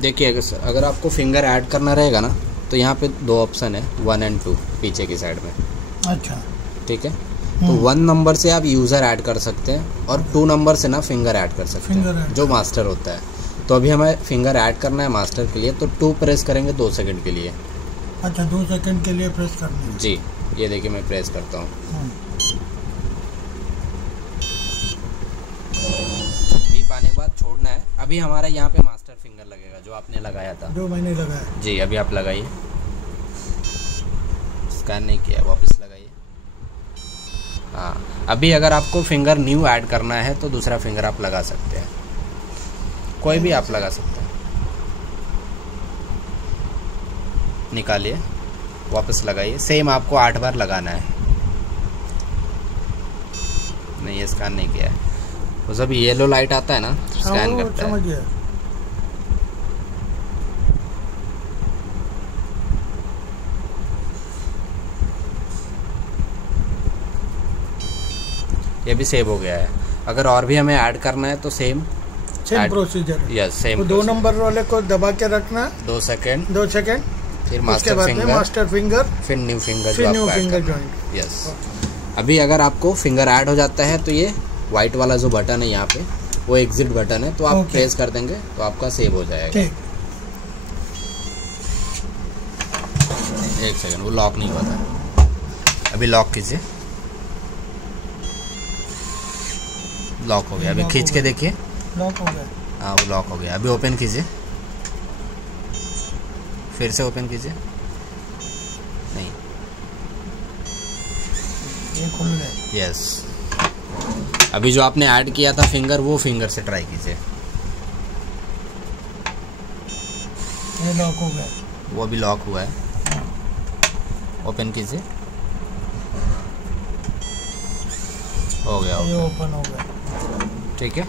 देखिए अगर आपको फिंगर ऐड करना रहेगा ना तो यहाँ पे 2 ऑप्शन है, 1 और 2 पीछे की साइड में। अच्छा, ठीक है, तो 1 नंबर से आप यूज़र ऐड कर सकते हैं और 2 नंबर से ना फिंगर ऐड कर सकते हैं, जो मास्टर होता है। तो अभी हमें फिंगर ऐड करना है मास्टर के लिए, तो 2 प्रेस करेंगे 2 सेकंड के लिए। अच्छा, 2 सेकंड के लिए प्रेस करना है जी। ये देखिए मैं प्रेस करता हूँ। अभी पाने के बाद छोड़ना है। अभी हमारा यहाँ पे मास्टर फिंगर लगेगा जो आपने लगाया था, जो मैंने लगाया। जी। अभी आप लगाइए, स्कैन नहीं किया, वापस लगाइए। हाँ, अभी अगर आपको फिंगर न्यू ऐड करना है तो दूसरा फिंगर आप लगा सकते हैं, कोई भी आप लगा सकते हैं। निकालिए, वापस लगाइए। सेम आपको 8 बार लगाना है। नहीं, ये स्कैन नहीं किया है। तो जब येलो लाइट आता है ना तो स्कैन करता है। समझ गया। ये भी सेव हो गया है। अगर और भी हमें ऐड करना है तो same procedure. Yes, same. 2 number वाले को दबा के रखना 2 सेकंड, 2 सेकंड, फिर उसके बाद में मास्टर फिंगर, फिर न्यू फिंगर, फिर न्यू फिंगर जॉइंट। यस। अभी अगर आपको फिंगर ऐड हो जाता है तो ये वाइट वाला जो बटन है यहाँ पे, वो एग्जिट बटन है, तो आप प्रेस कर देंगे तो आपका सेव हो जाएगा। ठीक। 1 सेकंड, वो लॉक नहीं हुआ था। अभी लॉक कीजिए। लॉक हो गया। अभी खींच के देखिए, लॉक हो गया। हाँ, वो लॉक हो गया। अभी ओपन कीजिए, फिर से ओपन कीजिए। नहीं, ये खुल गया। यस। अभी जो आपने ऐड किया था फिंगर, वो फिंगर से ट्राई कीजिए। ये लॉक हो गया। वो अभी लॉक हुआ है। ओपन कीजिए। हो गया, ये ओपन हो गया। ठीक है।